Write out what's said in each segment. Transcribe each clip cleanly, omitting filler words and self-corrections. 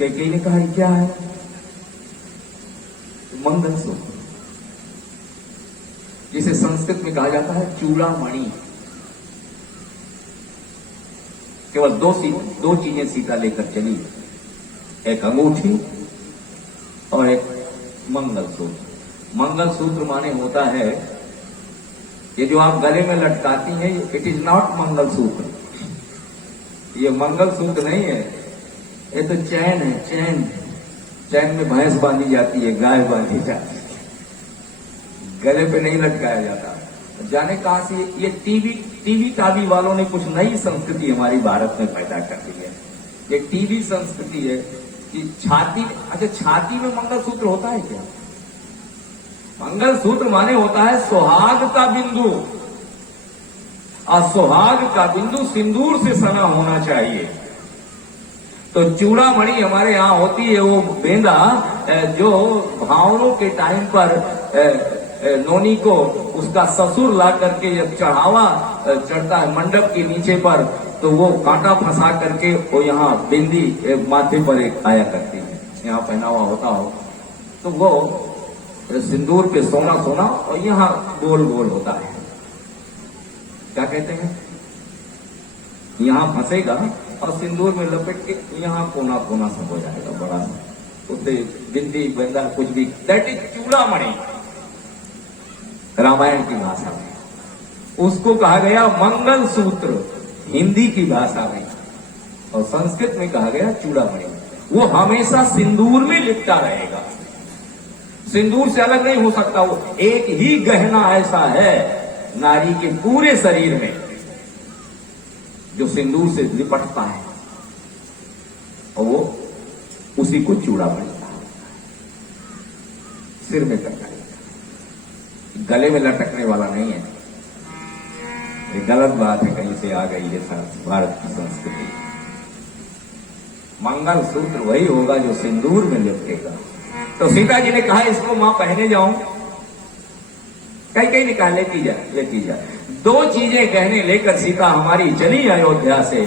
कैकेयी ने कहा क्या है? मंगलसूत्र, जिसे संस्कृत में कहा जाता है चूड़ामणि। केवल दो चीजें सीता लेकर चली, एक अंगूठी और एक मंगलसूत्र। मंगलसूत्र माने होता है ये जो आप गले में लटकाती हैं, इट इज नॉट मंगलसूत्र, ये मंगलसूत्र नहीं है, ये तो चैन है। चैन में भैंस बांधी जाती है, गाय बांधी जाती है, गले पे नहीं लटकाया जाता। जाने कहां से ये टीवी टावी वालों ने कुछ नई संस्कृति हमारी भारत में पैदा कर दी है। ये टीवी संस्कृति है कि छाती में मंगलसूत्र होता है क्या? मंगलसूत्र माने होता है सुहाग का बिंदु, और सुहाग का बिंदु सिंदूर से सना होना चाहिए। तो चूड़ामणि हमारे यहाँ होती है वो बेंदा जो भावनों के टाइम पर नोनी को उसका ससुर ला करके जब चढ़ावा चढ़ता है मंडप के नीचे पर, तो वो कांटा फंसा करके वो यहाँ बिंदी माथे पर एक आया करती है, यहाँ पहनावा होता हो तो वो सिंदूर पे सोना सोना और यहाँ गोल गोल होता है, क्या कहते हैं, यहाँ फंसेगा और सिंदूर में लपेट के यहाँ कोना कोना सब हो जाएगा बड़ा सा, उससे बिंदी बंदा कुछ भी, दैट इज चूड़ामणि रामायण की भाषा में। उसको कहा गया मंगलसूत्र हिंदी की भाषा में, और संस्कृत में कहा गया चूड़ामणि। वो हमेशा सिंदूर में लिपटा रहेगा, सिंदूर से अलग नहीं हो सकता। वो एक ही गहना ऐसा है नारी के पूरे शरीर में जो सिंदूर से लिपटता है, और वो उसी को चूड़ामणि कहा, सिर में टकराएगा, गले में लटकने वाला नहीं है। ये गलत बात है, कहीं से आ गई है भारत की संस्कृति। मंगलसूत्र वही होगा जो सिंदूर में लिपटेगा। तो सीता जी ने कहा इसको मां पहने जाऊं, कहीं निकाल लेती जा। दो चीजें गहने लेकर सीता हमारी चली अयोध्या से,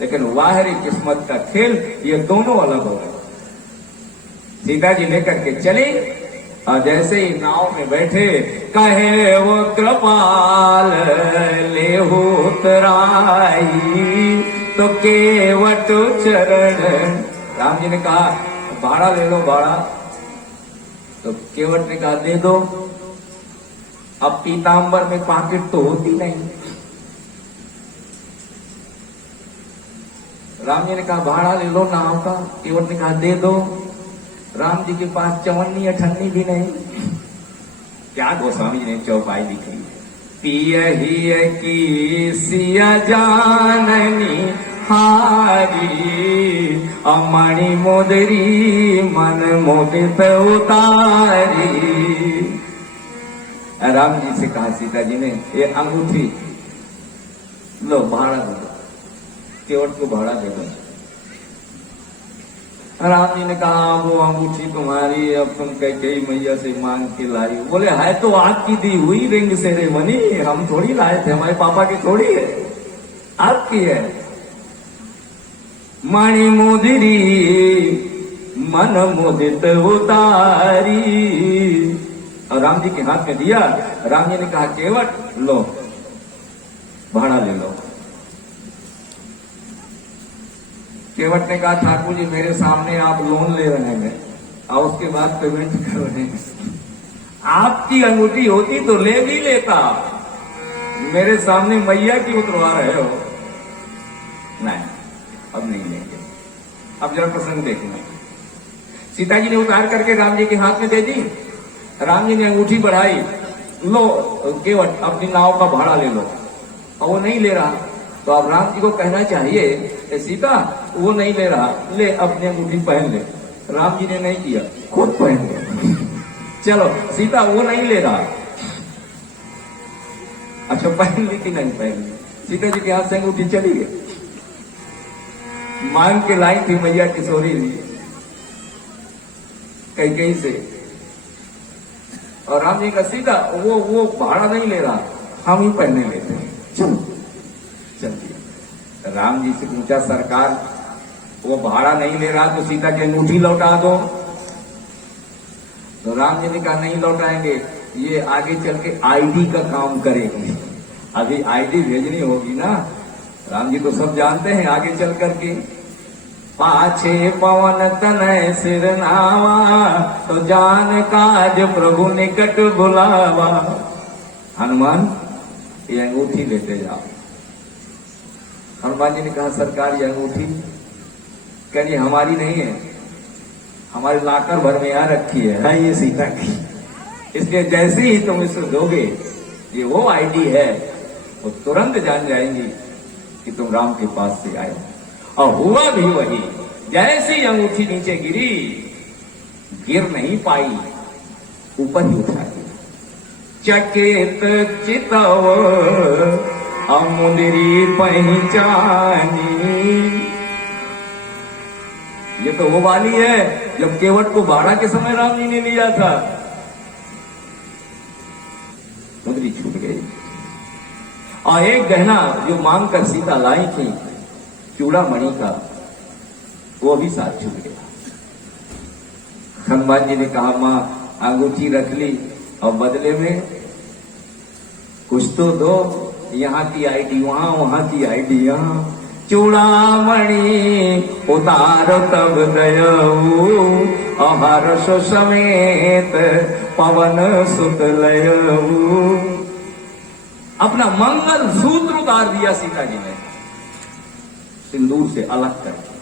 लेकिन बाहरी किस्मत का खेल ये दोनों अलग हो गए। सीता जी लेकर के चले और जैसे ही नाव में बैठे, कहे वो कृपाल लेहु उतराई तो केवट चरण। राम जी ने कहा भाड़ा ले लो भाड़ा, तो केवट ने कहा दे दो। अब पीतांबर में पॉकेट तो होती नहीं। राम जी ने कहा भाड़ा ले लो नाव का, केवट ने कहा दे दो। राम जी के पास चवन्नी अठन्नी भी नहीं। क्या गोस्वामी जी ने चौपाई लिखी, पियहिय की सिया जाननी हारी, अमणि मोदरी मन मोदित उतारी। राम जी से कहा सीता जी ने ये अंगूठी लो भाड़ा दे दो, केवट को भाड़ा दे दो। राम जी ने कहा वो अंगूठी तुम्हारी, अब तुम कैकेयी मैया से मांग के लाई। बोले है तो आपकी दी हुई रिंग सेरेमनी, हम थोड़ी लाए थे, हमारे पापा की थोड़ी है, आपकी है। मणि मोदिरी मन मोदित उतारी, और राम जी के हाथ में दिया। राम जी ने कहा केवट लो भाड़ा ले लो। केवट ने कहा ठाकुर जी मेरे सामने आप लोन ले रहे हैं और उसके बाद पेमेंट कर रहे हैं, आपकी अंगूठी होती तो ले भी लेता, मेरे सामने मैया की उतरवा रहे हो। नहीं अब नहीं लेंगे। अब जरा प्रसंग देखना। सीता जी ने उतार करके राम जी के हाथ में दे दी। राम जी ने अंगूठी बढ़ाई, लो केवट अपनी नाव का भाड़ा ले लो, और वो नहीं ले रहा। तो अब राम जी को कहना चाहिए सीता वो नहीं ले रहा, ले अपनी अंगूठी पहन ले। राम जी ने नहीं किया, खुद पहन ले। चलो सीता वो नहीं ले रहा, अच्छा पहन ली कि नहीं पहन ली? सीता जी के हाथ से अंगूठी चली गई। मांग के लाई थी मैया किशोरी जी कैकेयी से, और राम जी का सीता वो भाड़ा नहीं ले रहा, हम ही पहनने लेते हैं, चल दिया। राम जी से पूछा सरकार वो भाड़ा नहीं ले रहा तो सीता की अंगूठी लौटा दो। तो राम जी ने कहा नहीं लौटाएंगे, ये आगे चल के आईडी का काम करेगी, अभी आईडी भेजनी होगी ना। राम जी तो सब जानते हैं आगे चल करके। पाछे पवन तनय सिर नावा, तो जान काज प्रभु निकट बुलावा। हनुमान ये अंगूठी लेते जाओ। हनुमान जी ने कहा सरकार ये अंगूठी कहीं हमारी नहीं है, हमारे लाकर भर में यहाँ रखी है ये सीता की, इसलिए जैसे ही तुम इसे दोगे ये वो आईडी है, वो तुरंत जान जाएंगी कि तुम राम के पास से आए। और हुआ भी वही, जैसे ही अंगूठी नीचे गिरी, गिर नहीं पाई, ऊपर ही उठा दी। चकित चितव अमुदरी पहचानी। ये तो वो वाली है जब केवट को बाड़ा के समय राम जी ने लिया था। मुंदरी छूट गई और एक गहना जो मांग कर सीता लाई थी चूड़ामणि का, वो भी साथ छूट गया। हनुमान जी ने कहा मां अंगूठी रख ली और बदले में कुछ तो दो, यहाँ की आईडी वहां, वहां की आईडी यहाँ। चूड़ामणि उतारो तब गयऊ, हर्ष समेत पवन सुत लयऊ। अपना मंगल सूत्र उतार दिया सीता जी ने सिंदूर से अलग करके।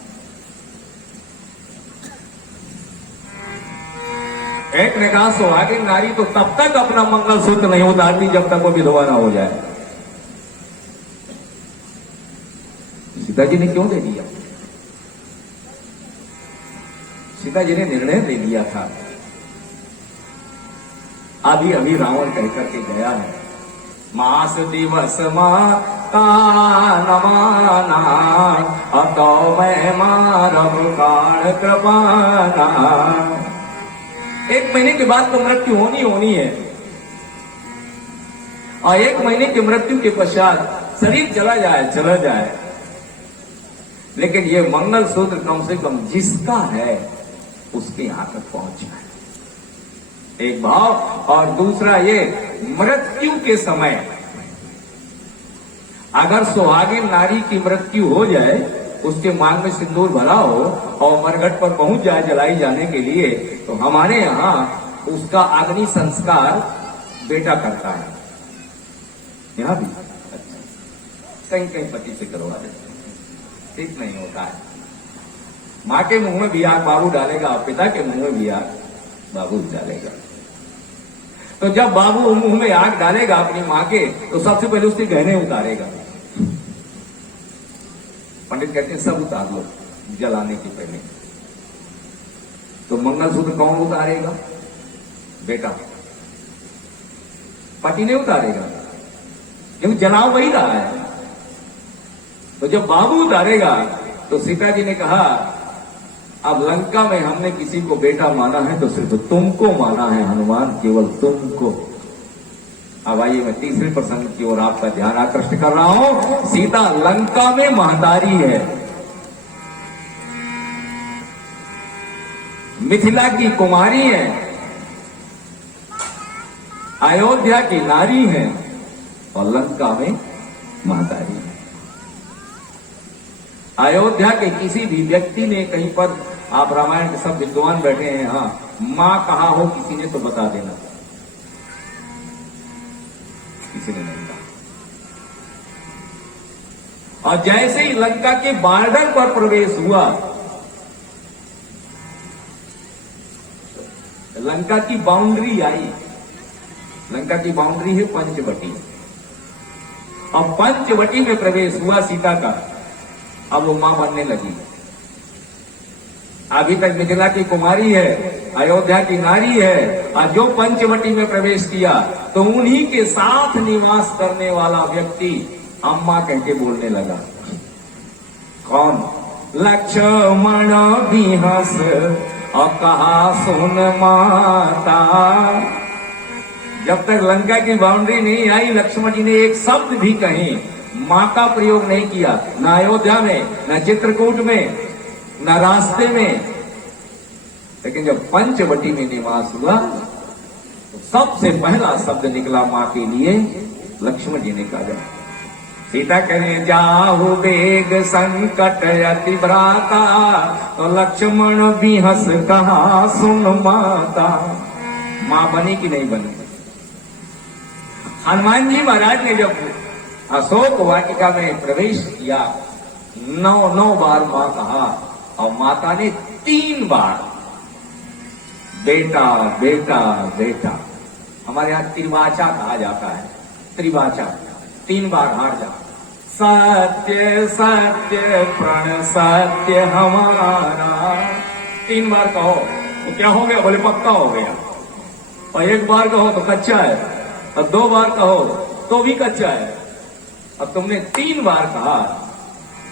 एक ने कहा सुहागिन नारी तो तब तक अपना मंगल सूत्र नहीं उतारती जब तक वो विधवा ना हो जाए। सीता जी ने क्यों दे दिया? सीता जी ने निर्णय दे दिया था। अभी अभी रावण कह करके गया है, मास दिवस माता नमाना, अतो मैं मारब काल कृपाना। एक महीने के बाद तो मृत्यु होनी है, और एक महीने की मृत्यु के पश्चात शरीर चला जाए, लेकिन ये मंगल सूत्र कम से कम जिसका है उसके यहां तक पहुंच जाए। एक भाव, और दूसरा ये मृत्यु के समय अगर सुहागिन नारी की मृत्यु हो जाए, उसके मांग में सिंदूर भरा हो और मरघट पर पहुंच जाए जलाई जाने के लिए, तो हमारे यहां उसका अग्नि संस्कार बेटा करता है। यहां भी कहीं कहीं पति से करवा देते हैं, ठीक नहीं होता है। मां के मुंह में भी आग बाबू डालेगा, पिता के मुंह में भी आग बाबू डालेगा। तो जब बाबू मुंह में आग डालेगा अपनी मां के, तो सबसे पहले उसके गहने उतारेगा। पंडित कहते हैं सब उतार लो जलाने के पहले। तो मंगलसूत्र कौन उतारेगा? बेटा। पति नहीं उतारेगा, क्योंकि जलाओ वही रहा है। तो जब बाबू उतारेगा तो सीता जी ने कहा अब लंका में हमने किसी को बेटा माना है तो सिर्फ तुमको माना है हनुमान, केवल तुमको। अब आइए मैं तीसरे प्रसंग की ओर आपका ध्यान आकृष्ट कर रहा हूं। सीता लंका में महतारी है, मिथिला की कुमारी है, अयोध्या की नारी है, और लंका में महतारी है। अयोध्या के किसी भी व्यक्ति ने कहीं पर, आप रामायण के सब विद्वान बैठे हैं, हाँ मां कहा हो किसी ने तो बता देना। किसी ने नहीं कहा। और जैसे ही लंका के बॉर्डर पर प्रवेश हुआ, लंका की बाउंड्री आई। लंका की बाउंड्री है पंचवटी, और पंचवटी में प्रवेश हुआ सीता का। अब वो मां बनने लगी। अभी तक मिथिला की कुमारी है, अयोध्या की नारी है, और जो पंचवटी में प्रवेश किया तो उन्हीं के साथ निवास करने वाला व्यक्ति अम्मा कह के बोलने लगा। कौन? लक्ष्मण बिहस और कहा सुन माता। जब तक लंका की बाउंड्री नहीं आई, लक्ष्मण जी ने एक शब्द भी कही, मां का प्रयोग नहीं किया, न अयोध्या में, न चित्रकूट में, न रास्ते में, लेकिन जब पंचवटी में निवास हुआ तो सबसे पहला शब्द निकला मां के लिए, लक्ष्मण जी ने कहा, सीता कहे जाहु बेग संकट अति भ्राता, तो लक्ष्मण भी हंस कहा सुन माता। मां बनी कि नहीं बनी? हनुमान जी महाराज ने जब अशोक वाटिका में प्रवेश किया, 9 बार मां कहा, और माता ने 3 बार बेटा बेटा बेटा। हमारे यहां त्रिवाचा कहा जाता है, त्रिवाचा 3 बार हार जा। सत्य सत्य प्रण सत्य हमारा, 3 बार कहो तो क्या हो गया? बोले पक्का हो गया। और 1 बार कहो तो कच्चा है, और 2 बार कहो तो भी कच्चा है। अब तुमने 3 बार कहा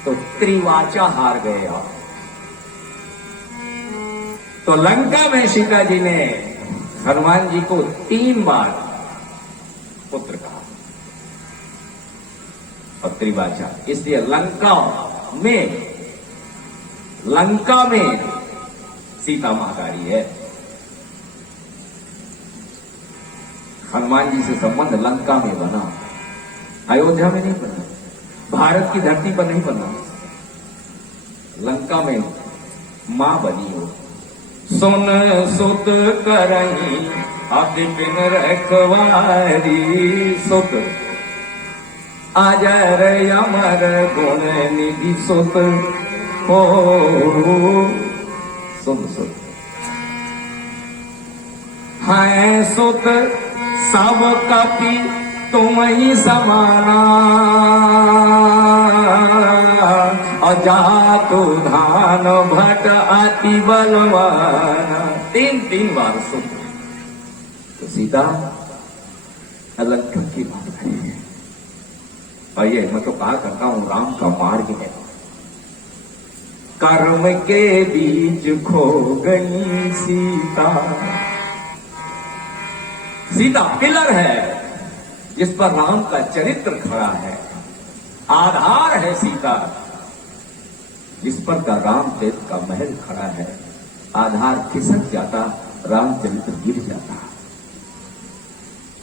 तो त्रिवाचा हार गए आप। तो लंका में सीता जी ने हनुमान जी को 3 बार पुत्र कहा और त्रिवाचा, इसलिए लंका में सीता महाकारी है। हनुमान जी से संबंध लंका में बना, अयोध्या में नहीं बना, भारत की धरती पर नहीं बना, लंका में मां बनी हो। सुन सुत करही अति बिन रखवारी, सुत अजर अमर गुण निधि सुत हो। सुन सुत है सुत सब कपि तुम ही समाना, अजातु धान भट अति बलवाना। 3 बार सुन। तो सीता अलग की बात है। और ये मैं तो कहा करता हूं, राम का मार्ग है। कर्म के बीच खो गई सीता। सीता पिलर है जिस पर राम का चरित्र खड़ा है, आधार है सीता जिस पर का रामचरित्र का महल खड़ा है। आधार खिसक जाता, रामचरित्र गिर जाता,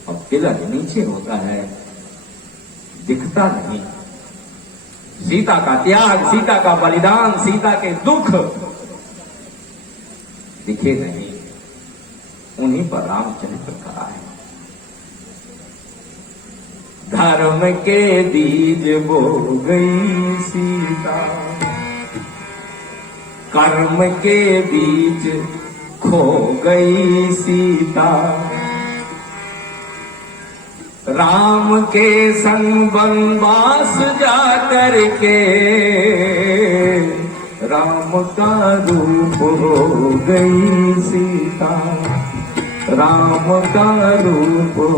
और पिलर नीचे होता है, दिखता नहीं। सीता का त्याग, सीता का बलिदान, सीता के दुख दिखे नहीं, उन्हीं पर रामचरित्र खड़ा है। धर्म के बीज बो गई सीता, कर्म के बीच खो गई सीता। राम के संग वनवास जा करके राम का रूप हो गई सीता, राम का रूप हो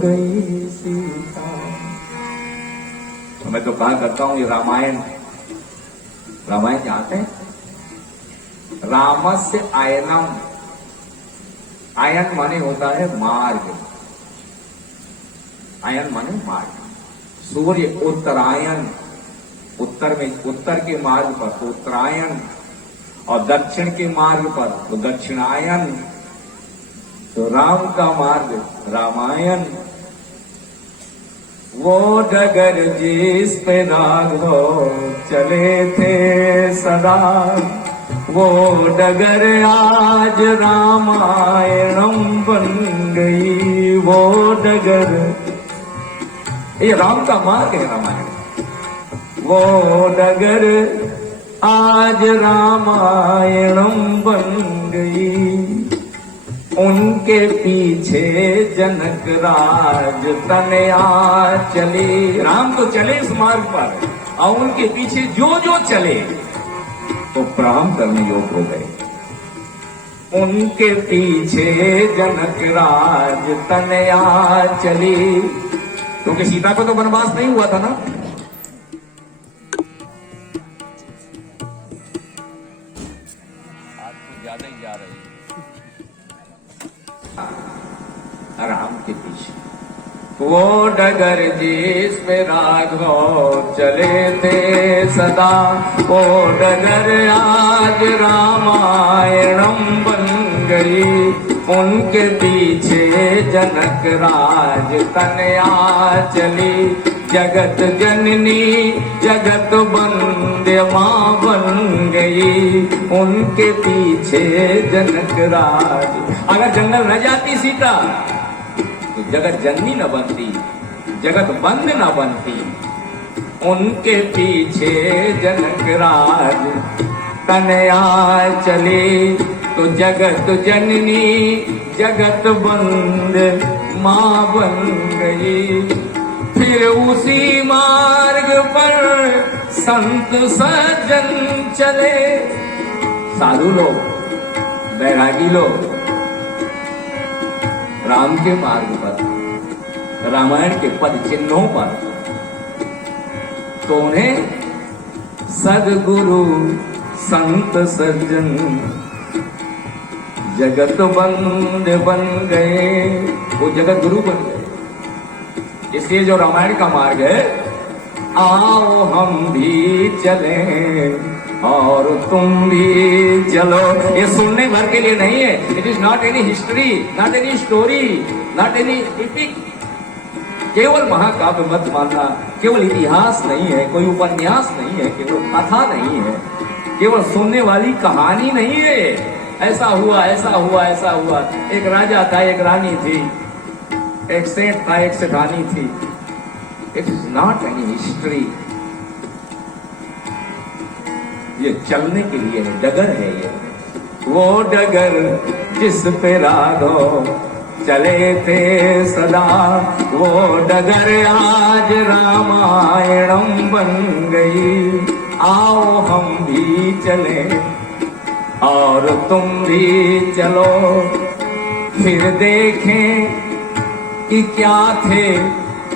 गई सीता। मैं तो कहा करता हूं, ये रामायण जानते हैं? रामस्य आयनम, आयन माने होता है मार्ग, आयन माने मार्ग। सूर्य उत्तरायण, उत्तर में उत्तर के मार्ग पर तो उत्तरायण, और दक्षिण के मार्ग पर तो दक्षिणायन। तो राम का मार्ग रामायण। वो डगर जिस पे राघव चले थे सदा, वो डगर आज रामायणम बन गई। वो डगर, ये राम का मार्ग है रामायण। वो डगर आज रामायणम बन गई। उनके पीछे जनक राज तनया चले। राम तो चले इस मार्ग पर, और उनके पीछे जो जो चले तो प्रणाम करने योग्य हो गए। उनके पीछे जनक राज तनया चली, क्योंकि सीता को तो वनवास नहीं हुआ था ना। आज तो ज्यादा ही जा रही है राम के पीछे। वो डगर जिस पे राघव चले थे सदा, वो डगर आज रामायणम बन गई। उनके पीछे जनक राज तनया चली, जगत जननी जगत वंद्य मां बन गई। उनके पीछे जनक राज। अगर जंगल न जाती सीता तो जगत जननी न बनती, जगत बंद न बनती। उनके पीछे जनक राज तनया चले, तो जगत जननी जगत बंद मां बन गई। फिर उसी मार्ग पर संत सज्जन चले, साधु लोग, बैरागी लोग राम के मार्ग पर, रामायण के पद चिन्हों पर, तो उन्हें सदगुरु संत सज्जन जगत बंद बन गए। वो जगत गुरु बन गए। इसलिए जो रामायण का मार्ग है, आओ हम भी चले और तुम भी चलो, ये सुनने भर के लिए नहीं है। It is not any history, not any story, not any epic. केवल महाकाव्य मत मानना, केवल इतिहास नहीं है, कोई उपन्यास नहीं है, केवल कथा नहीं है, केवल सुनने वाली कहानी नहीं है। ऐसा हुआ, ऐसा हुआ, ऐसा हुआ। एक राजा था, एक रानी थी, एक सेठ था, एक सेठानी थी। It is not any history. ये चलने के लिए है, डगर है ये। वो डगर जिस पे राघव चले थे सदा, वो डगर आज रामायणम बन गई। आओ हम भी चले और तुम भी चलो, फिर देखें कि क्या थे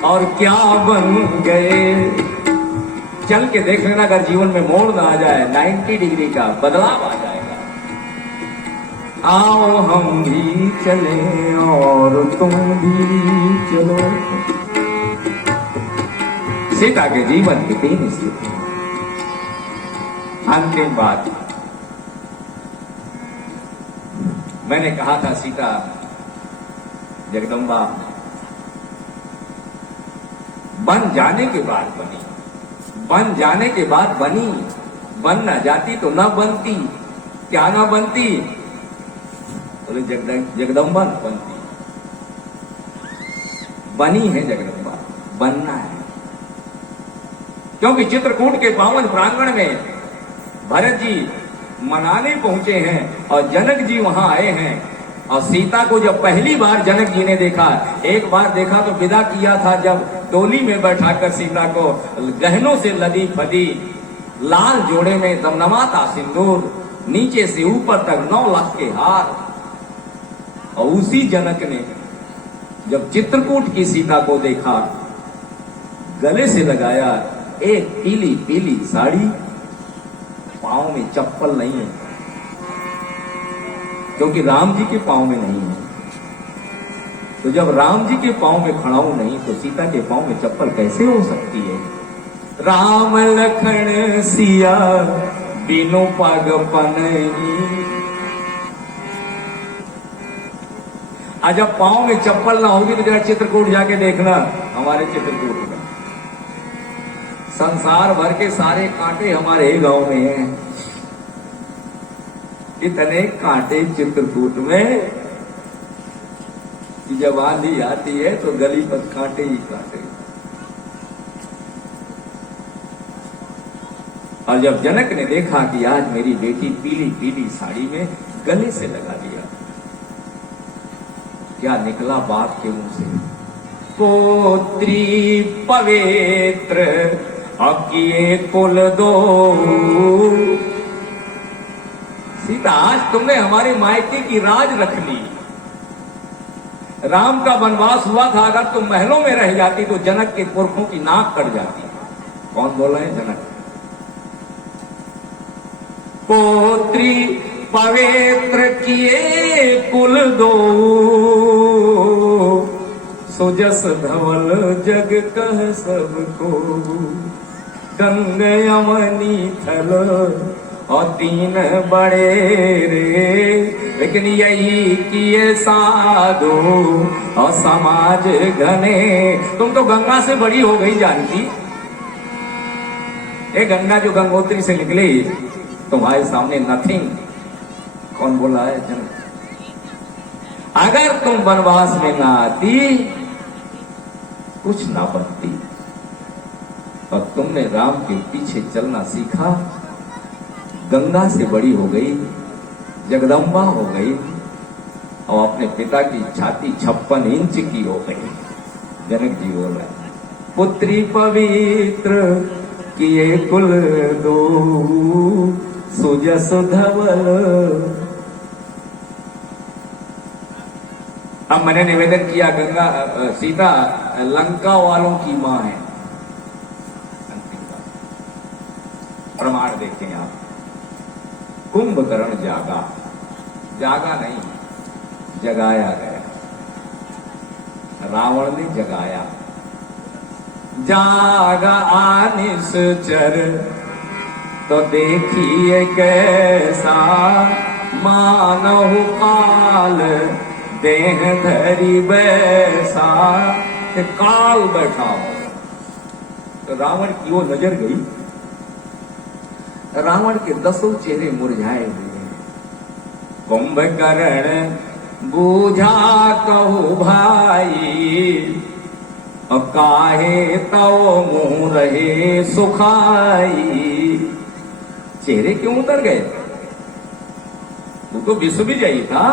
और क्या बन गए। चल के देख लेना, अगर जीवन में मोड़ ना आ जाए, 90 डिग्री का बदलाव आ जाएगा। आओ हम भी चले और तुम भी चलो। सीता के जीवन की 3 स्थिति। अंतिम बात, मैंने कहा था सीता जगदम्बा बन जाने के बाद बनी, बन जाने के बाद बनी। बन ना जाती तो ना बनती। क्या ना बनती? बोले जगदम्बा ना बनती। बनी है जगदम्बा, बनना है। क्योंकि चित्रकूट के पावन प्रांगण में भरत जी मनाने पहुंचे हैं और जनक जी वहां आए हैं। और सीता को जब पहली बार जनक जी ने देखा, एक बार देखा तो विदा किया था, जब डोली में बैठाकर सीता को गहनों से लदी फदी लाल जोड़े में दमदमाता सिंदूर, नीचे से ऊपर तक 9 लाख के हार। और उसी जनक ने जब चित्रकूट की सीता को देखा, गले से लगाया एक पीली पीली साड़ी, पांव में चप्पल नहीं है, क्योंकि राम जी के पांव में नहीं है। तो जब राम जी के पांव में खड़ाऊ नहीं, तो सीता के पांव में चप्पल कैसे हो सकती है? राम लखन सिया बिनु पग पनही। जब पांव में चप्पल ना होगी तो जरा चित्रकूट जाके देखना, हमारे चित्रकूट में संसार भर के सारे कांटे हमारे गांव में हैं। इतने कांटे चित्रकूट में कि जब आंधी आती है तो गली पर कांटे ही कांटे। और जब जनक ने देखा कि आज मेरी बेटी पीली पीली साड़ी में, गले से लगा दिया। क्या निकला बाप के मुंह से? पोत्री पवित्र अकिए कुल दो। सीता, आज तुमने हमारे मायके की राज रख ली। राम का वनवास हुआ था, अगर तुम महलों में रह जाती तो जनक के पुरखों की नाक कट जाती। कौन बोल रहे हैं? जनक। पोत्री पवित्र किए कुल दो, सुजस धवल जग कह सबको, गंग यमनी थल और तीन बड़े रे, लेकिन यही किए साधु और समाज घने। तुम तो गंगा से बड़ी हो गई जानकी, ये गंगा जो गंगोत्री से निकली तुम्हारे सामने नथिंग। कौन बोला है जन? अगर तुम वनवास में ना आती कुछ ना बनती, और तुमने राम के पीछे चलना सीखा, गंगा से बड़ी हो गई, जगदम्बा हो गई, और अपने पिता की छाती 56 इंच की हो गई। जनक जी बोल रहे, पुत्री पवित्र किए कुल दो, सुजस धवल। अब मैंने निवेदन किया, गंगा सीता लंका वालों की मां है। प्रमाण देखें आप, कुंभकर्ण जागा, जागा नहीं जगाया गया, रावण ने जगाया। जागा निश्चर तो देखिए कैसा, मानव काल देह धरी बैसा। काल बैठा हो तो रावण की वो नजर गई, रावण के 10 चेहरे मुरझाए हुए हैं। कुंभकर्ण बूझा कहू भाई, और काहे तो मुंह रहे सुखाई। चेहरे क्यों उतर गए? तू तो विश्व भी जाई था।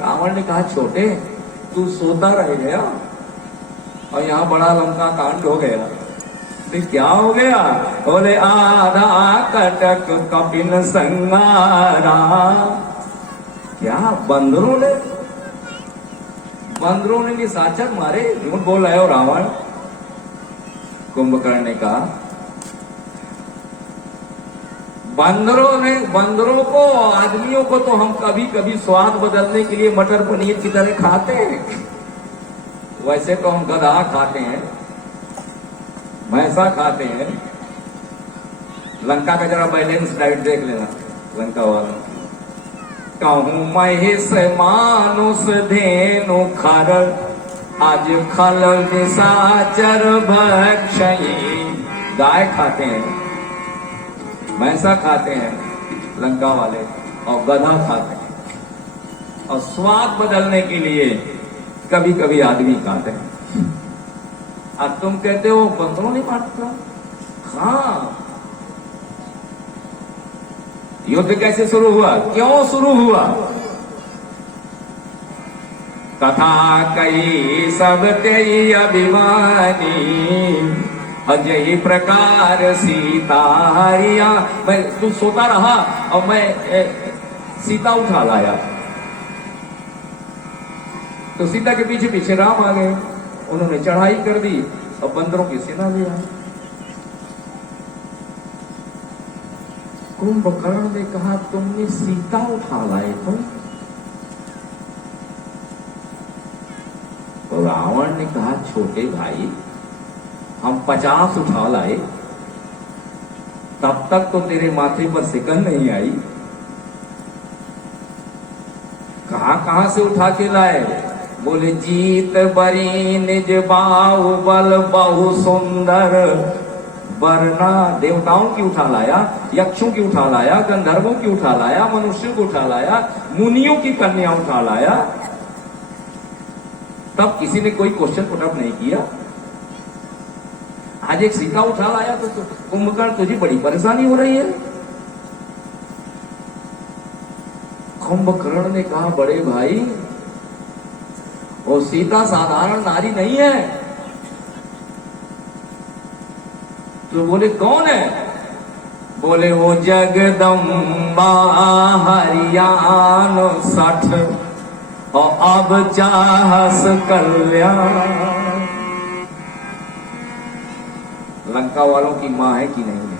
रावण ने कहा, छोटे तू सोता रह गया और यहां बड़ा लंका कांड हो गया। क्या हो गया? बोले आधा कटक कपिन संगारा। क्या बंदरों ने निशाचर मारे? झूठ बोल रहे हो रावण। कुंभकर्ण ने कहा, बंदरों को, आदमियों को तो हम कभी कभी स्वाद बदलने के लिए मटर पनीर की तरह खाते हैं, वैसे तो हम गधा खाते हैं, भैंसा खाते हैं। लंका का जरा बैलेंस डाइट देख लेना लंका वाला। कहूं महेश मानुष धेनु खर, आज खल निशाचर भक्षयी। गाय खाते हैं, भैंसा खाते हैं लंका वाले, और गधा खाते हैं, और स्वाद बदलने के लिए कभी कभी आदमी खाते हैं। अब तुम कहते हो बंदरों ने मारता? हाँ। युद्ध कैसे शुरू हुआ, क्यों शुरू हुआ? कथा कई सब तेई अभिमानी, अजय प्रकार सीता हरिया। मैं तू सोता रहा और मैं सीता उठा लाया, तो सीता के पीछे पीछे राम आ गए, उन्होंने चढ़ाई कर दी और बंदरों की सेना ले आई। कुंभकर्ण ने कहा, तुमने सीता उठा लाए तो रावण ने कहा, छोटे भाई हम 50 उठा लाए, तब तक तो तेरे माथे पर सिकन नहीं आई। कहां से उठा के लाए? बोले, जीत बरी निज बाहुबल बहु सुंदर, वरना देवताओं की उठा लाया, यक्षों की उठा लाया, गंधर्वों की उठा लाया, मनुष्यों की उठा लाया, मुनियों की कन्या उठा लाया। तब किसी ने कोई क्वेश्चन पुटअप नहीं किया। आज एक सीता उठा लाया तो कुंभकर्ण तुझे बड़ी परेशानी हो रही है। कुंभकर्ण ने कहा, बड़े भाई वो सीता साधारण नारी नहीं है। तो बोले, कौन है? बोले, वो जगदम्बा हरियाणा 60, और अब चाहस कल्याण। लंका वालों की मां है कि नहीं है?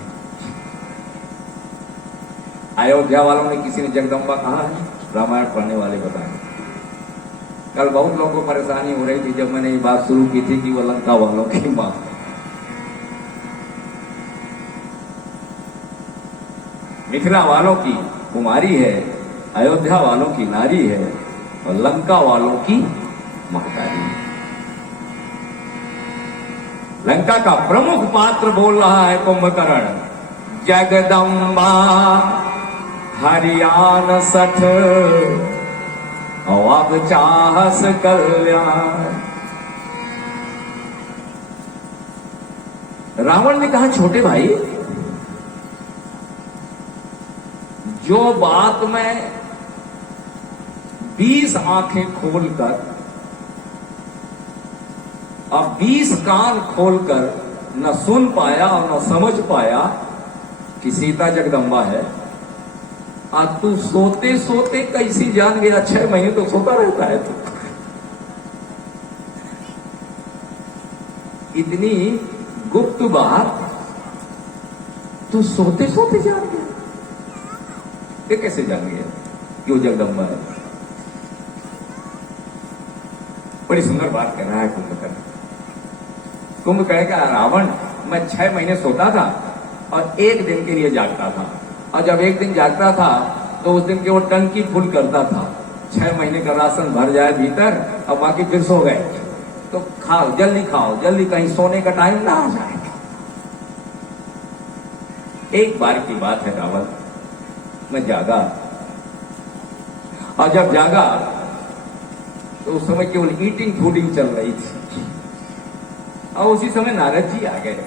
अयोध्या वालों ने किसी ने जगदम्बा कहा है? रामायण पढ़ने वाले बताएं। कल बहुत लोगों को परेशानी हो रही थी जब मैंने ये बात शुरू की थी कि वो लंका वालों की मां, मिथिला वालों की कुमारी है, अयोध्या वालों की नारी है और लंका वालों की महतारी है। लंका का प्रमुख पात्र बोल रहा है कुंभकर्ण, जगदम्बा हरियाण सठ अब चाहस कल्याण। रावण ने कहा, छोटे भाई, जो बात मैं 20 आंखें खोलकर और 20 कान खोलकर न सुन पाया और न समझ पाया कि सीता जगदम्बा है, आज तू सोते सोते कैसी जान गया? 6 महीने तो सोता रहता है तू। इतनी गुप्त बात तू सोते सोते जान गया? ये कैसे जान गया कि वो जगदम्बा है? बड़ी सुंदर बात कह रहा है कुंभकर्ण। कुंभकर्ण का रावण, मैं 6 महीने सोता था और 1 दिन के लिए जागता था, और जब 1 दिन जागता था तो उस दिन के वो टंकी फुल करता था, 6 महीने का राशन भर जाए भीतर और बाकी फिर सो गए। तो खाओ जल्दी, खाओ जल्दी, कहीं सोने का टाइम ना आ जाए। एक बार की बात है रावण, मैं जागा, और जब जागा तो उस समय केवल ईटिंग फूडिंग चल रही थी, और उसी समय नारद जी आ गए।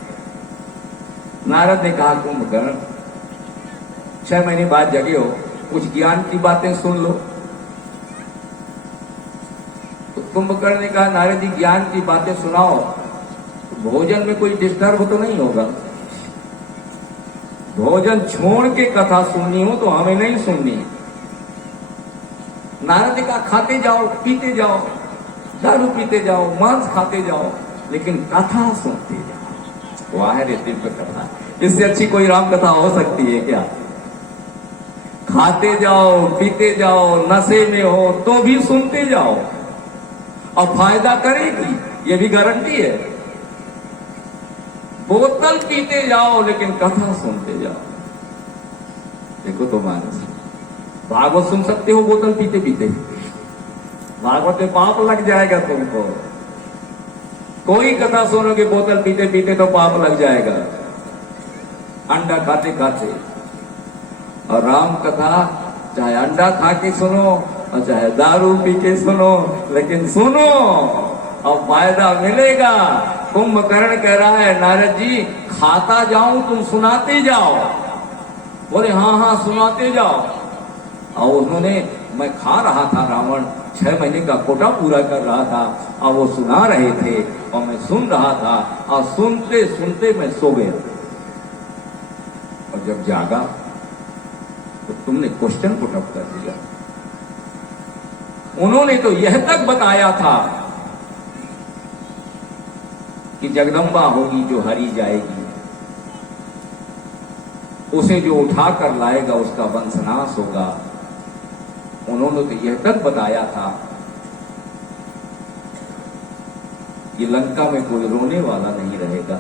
नारद ने कहा, कुंभकर्ण 6 महीने बाद जगे हो, कुछ ज्ञान की बातें सुन लो। तो कुंभकर्ण ने कहा, नारद जी ज्ञान की बातें सुनाओ, तो भोजन में कोई डिस्टर्ब तो नहीं होगा? भोजन छोड़ के कथा सुननी हो तो हमें नहीं सुननी। नारद जी का खाते जाओ, पीते जाओ, दारू पीते जाओ, मांस खाते जाओ, लेकिन कथा सुनते जाओ। वाह रे दिव्य कथा, इससे अच्छी कोई राम कथा हो सकती है क्या? खाते जाओ, पीते जाओ, नशे में हो तो भी सुनते जाओ, और फायदा करेगी, ये भी गारंटी है। बोतल पीते जाओ लेकिन कथा सुनते जाओ। देखो तो मानस, भागवत सुन सकते हो बोतल पीते पीते? भागवत में पाप लग जाएगा तुमको। कोई कथा सुनोगे बोतल पीते पीते तो पाप लग जाएगा, अंडा खाते खाते। और राम कथा चाहे अंडा खा के सुनो और चाहे दारू पी के सुनो, लेकिन सुनो और फायदा मिलेगा। कुंभकर्ण कह रहा है, नारद जी खाता जाऊं तुम सुनाते जाओ। बोले हाँ हाँ सुनाते जाओ। और उन्होंने, मैं खा रहा था, रावण 6 महीने का कोटा पूरा कर रहा था, और वो सुना रहे थे और मैं सुन रहा था, और सुनते सुनते मैं सो गया। और जब जागा तो तुमने क्वेश्चन पुट अप कर दिया। उन्होंने तो यह तक बताया था कि जगदम्बा होगी जो हरी जाएगी, उसे जो उठा कर लाएगा उसका वंशनाश होगा। उन्होंने तो यह तक बताया था कि लंका में कोई रोने वाला नहीं रहेगा।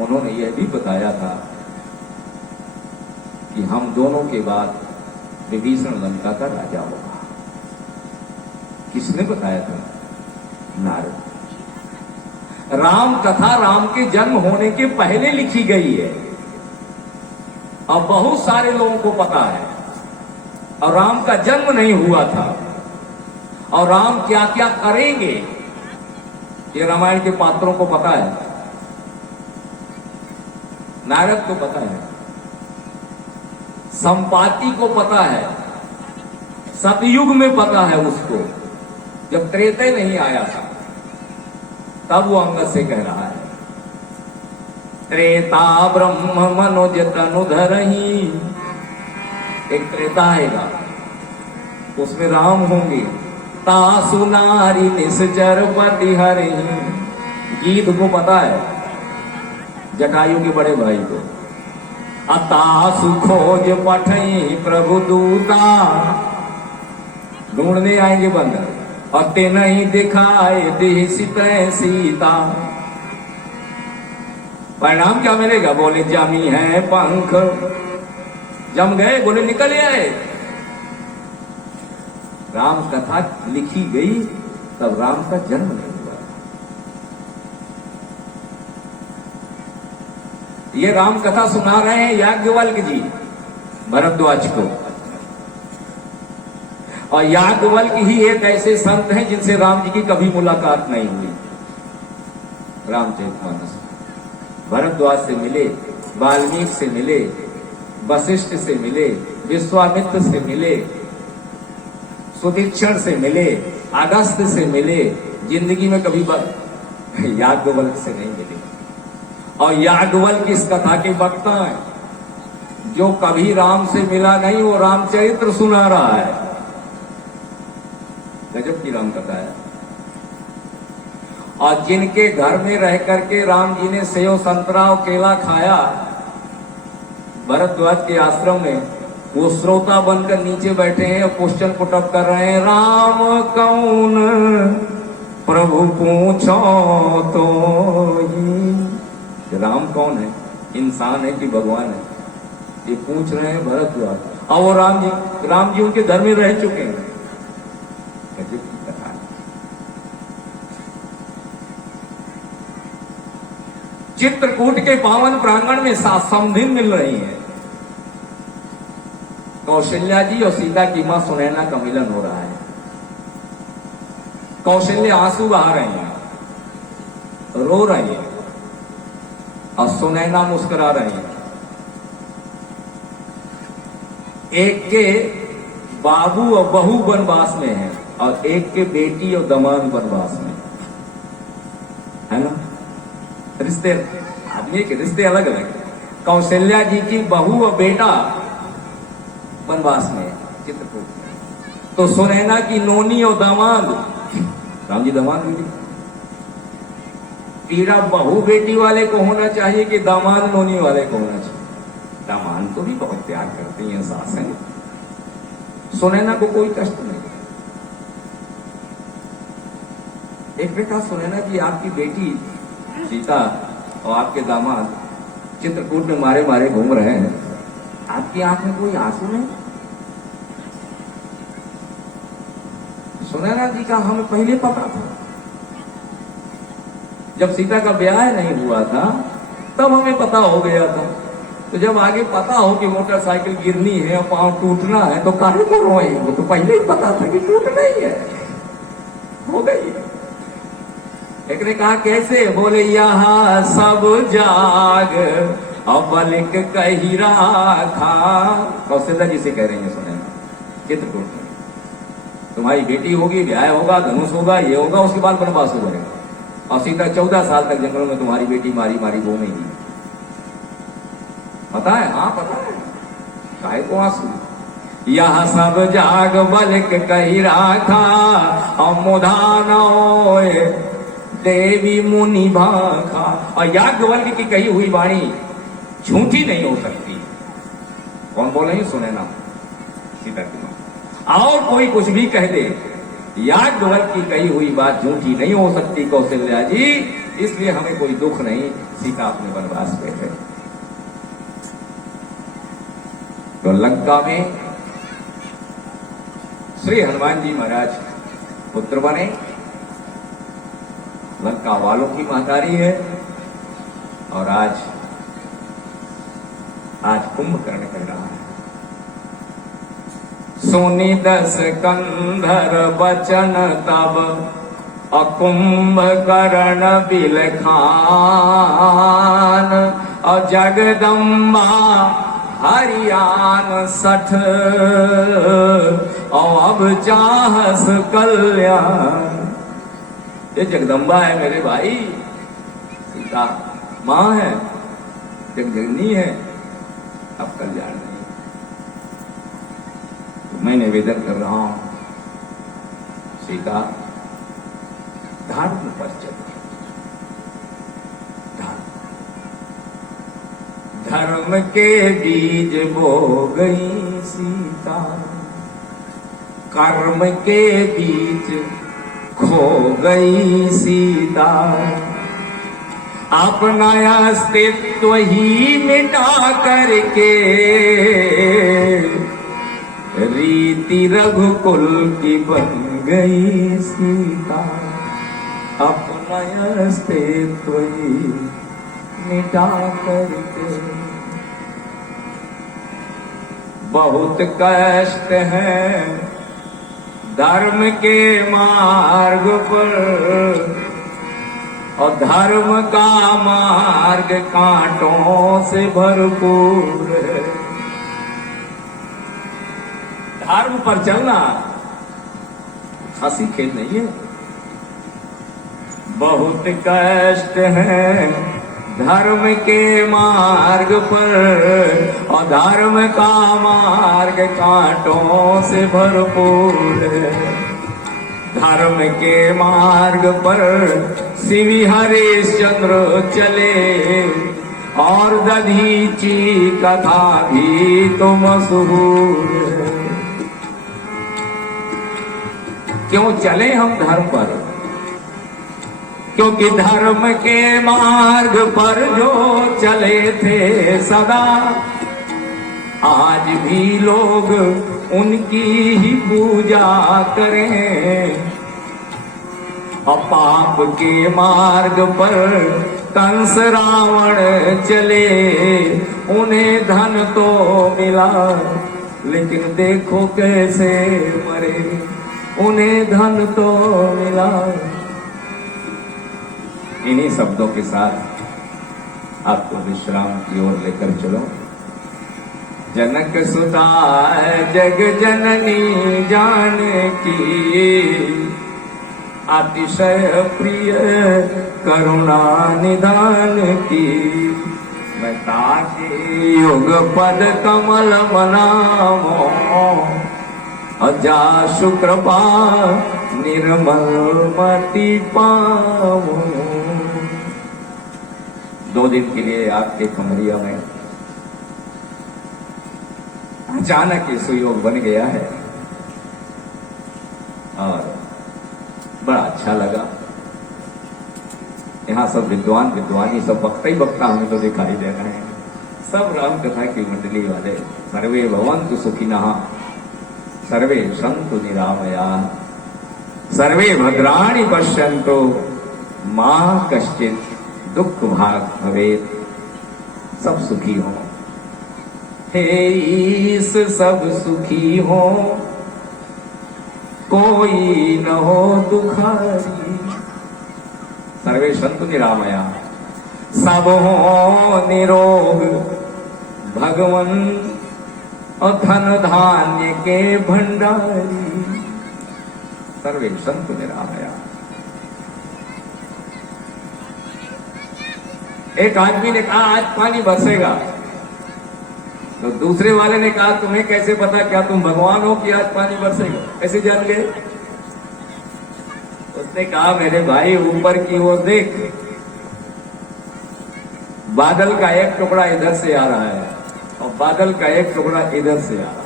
उन्होंने यह भी बताया था कि हम दोनों के बाद विभीषण लंका का राजा होगा। किसने बताया था? नारद। राम कथा राम के जन्म होने के पहले लिखी गई है, और बहुत सारे लोगों को पता है। और राम का जन्म नहीं हुआ था, और राम क्या क्या करेंगे ये रामायण के पात्रों को पता है, नारद को पता है, संपाति को पता है, सतयुग में पता है उसको, जब त्रेता नहीं आया था तब वो अंगद से कह रहा है, त्रेता ब्रह्म मनोज तनु धरही। एक त्रेता आएगा, उसमें राम होंगे। तासु नारी निश्चर पति हरही। गीत को पता है, जटायु के बड़े भाई को। अतासु खोज पठई प्रभु दूता, ढूंढने आएंगे बंदर, और ते नहीं दिखाए दे सीता। परिणाम क्या मिलेगा? बोले जमी है पंख, जम गए, बोले निकल आए। राम कथा लिखी गई तब राम का जन्म नहीं हुआ। ये राम कथा सुना रहे हैं याज्ञवल्क्य जी भरद्वाज को, और याज्ञवल्क्य ही एक ऐसे संत हैं जिनसे राम जी की कभी मुलाकात नहीं हुई। रामचरितमानस भरद्वाज से मिले, वाल्मीकि से मिले, वशिष्ठ से मिले, विश्वामित्र से मिले, सुदीक्षण से मिले, अगस्त से मिले, जिंदगी में कभी याज्ञवल्क्य से नहीं मिले। और याज्ञवल्क्य इस कथा के वक्ता है, जो कभी राम से मिला नहीं वो रामचरित्र सुना रहा है। गजब की राम कथा है। और जिनके घर में रह करके राम जी ने सेव संतरा और केला खाया भरद्वाज के आश्रम में, वो श्रोता बनकर नीचे बैठे हैं और क्वेश्चन पुटअप कर रहे हैं, राम कौन प्रभु पूछो तो ही। राम कौन है, इंसान है कि भगवान है, ये पूछ रहे हैं भरद्वाज। और वो राम जी उनके घर में रह चुके हैं। चित्रकूट के पावन प्रांगण में समधिन मिल रही है। कौशल्या जी और सीता की मां सुनैना का मिलन हो रहा है। कौशल्या आंसू बहा रही है, रो रही है, और सुनैना मुस्कुरा रही है। एक के बाबू और बहू वनवास में है, और एक के बेटी और दामाद वनवास में है ना। रिश्ते, आदमी के रिश्ते अलग अलग। कौशल्या जी की बहू और बेटा वनवास में चित्रकूट में, तो सुनैना की नोनी और दामाद, राम जी दामाद बेटी। पीड़ा बहू बेटी वाले को होना चाहिए कि दामाद नोनी वाले को होना चाहिए? दामाद को भी बहुत प्यार करती हैं सासें, सुनैना को कोई कष्ट नहीं। एक बेटा सुनैना जी, आपकी बेटी सीता और आपके दामाद चित्रकूट में मारे मारे घूम रहे हैं, आपकी आंख में कोई आंसू नहीं? सुनैना जी का हमें पहले पता था, जब सीता का ब्याह नहीं हुआ था तब हमें पता हो गया था। तो जब आगे पता हो कि मोटरसाइकिल गिरनी है और पांव टूटना है तो काहे को रोए? वो तो पहले ही पता था कि टूटना ही है, हो गई। एक ने कहा कैसे? बोले यहाँ सब जाग अबलिक कही राखा। कौशल्या जी से कह रही है सुनैना चित्रकूट में, तुम्हारी बेटी होगी, ब्याह होगा, धनुष होगा, ये होगा, उसके बाद वनवास हो जाएगा। और सीता 14 साल तक जंगलों में तुम्हारी बेटी मारी मारी घूमेगी। पता है? हाँ पता है। काहे को आंसू? यह सब जाग बलिक कही राखा और मुधानो देवी मुनि भाखा। और याज्ञवल्क्य की कही हुई वाणी झूठी नहीं हो सकती। कौन बोले हैं? सुनैना, सीता की मां। और कोई कुछ भी कह दे, याज्ञवल्क्य की कही हुई बात झूठी नहीं हो सकती कौशल्या जी, इसलिए हमें कोई दुख नहीं। सीता अपने वनवास पे है। तो लंका में श्री हनुमान जी महाराज पुत्र बने। लंका वालों की महतारी है। और आज कुंभकर्ण कह रहा है, सुनि दस कंधर बचन तब कुंभकर्ण बिलखान। और जगदम्बा हरियान 60 और अब चाहस कल्याण। ये जगदम्बा है मेरे भाई, सीता मां है, जगजननी है, अब कल्याण नहीं। तो मैं निवेदन कर रहा हूं, सीता धर्म पर चल। धर्म के बीज बो गई सीता, कर्म के बीच खो गई सीता, अपना अस्तित्व ही मिटा करके रीति रघुकुल की बन गई सीता, अपना अस्तित्व ही मिटा करके। बहुत कष्ट है धर्म के मार्ग पर, और धर्म का मार्ग कांटों से भरपूर है। धर्म पर चलना हंसी खेल नहीं है। बहुत कष्ट है धर्म के मार्ग पर, और धर्म का मार्ग कांटों से भरपूर है। धर्म के मार्ग पर श्री हरिश्चंद्र चले, और दधीची कथा भी तो मशहूर है। क्यों चले हम धर्म पर? क्योंकि धर्म के मार्ग पर जो चले थे सदा, आज भी लोग उनकी ही पूजा करें। और पाप के मार्ग पर कंस रावण चले, उन्हें धन तो मिला लेकिन देखो कैसे मरे, उन्हें धन तो मिला। इन्हीं शब्दों के साथ आपको विश्राम की ओर लेकर चलो। जनक सुता जग जननी जानकी, अतिशय प्रिय करुणा निधान की। मैं ताके युग पद कमल मनामो, अजासु कृपा निर्मल मति पावो। 2 दिन के लिए आपके कमरिया में अचानक ये सुयोग बन गया है और बड़ा अच्छा लगा। यहाँ सब विद्वान विद्वानी, सब वक्ता ही वक्ता हमें तो दिखाई दे रहे हैं। सब राम कथा की मंडली वाले। सर्वे भवन्तु सुखिनः, सर्वे सन्तु निरामयाः, सर्वे भद्राणि पश्यन्तु, मा कश्चित् दुःख भाग् भवेत्। सब सुखी हो, हे ईश सब सुखी हो, कोई न हो दुखारी। सर्वे सन्तु निरामया, सब हो निरोग, भगवन और धन धान्य के भंडारी। सर्वे सन्तु निरामया। एक आदमी ने कहा आज पानी बरसेगा, तो दूसरे वाले ने कहा तुम्हें कैसे पता, क्या तुम भगवान हो कि आज पानी बरसेगा, कैसे जान गए? उसने कहा मेरे भाई ऊपर की ओर देख, बादल का एक टुकड़ा इधर से आ रहा है और बादल का एक टुकड़ा इधर से आ रहा है।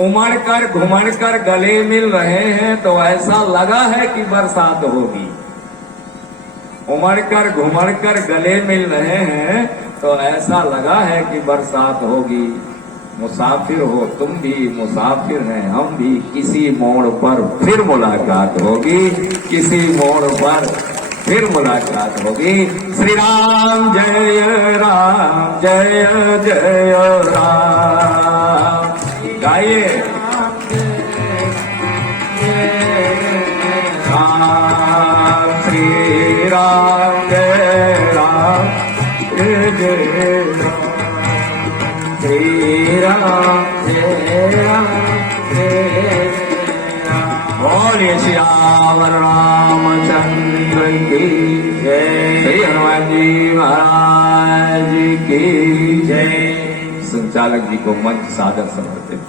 उमड़ कर घुमड़ कर गले मिल रहे हैं तो ऐसा लगा है कि बरसात होगी। उमड़ कर घुमड़ कर गले मिल रहे हैं तो ऐसा लगा है कि बरसात होगी। मुसाफिर हो तुम भी, मुसाफिर हैं हम भी, किसी मोड़ पर फिर मुलाकात होगी, किसी मोड़ पर फिर मुलाकात होगी। श्री राम जय राम, जय जय राम। गाइए राम, श्री राम जय राम, जय जय राम, श्री राम जय राम, जय राम। बोलिए श्यावर रामचंद्र की जय, श्री हनुमान जी महाराज की जय। संचालक जी को मंच सादर समर्पित।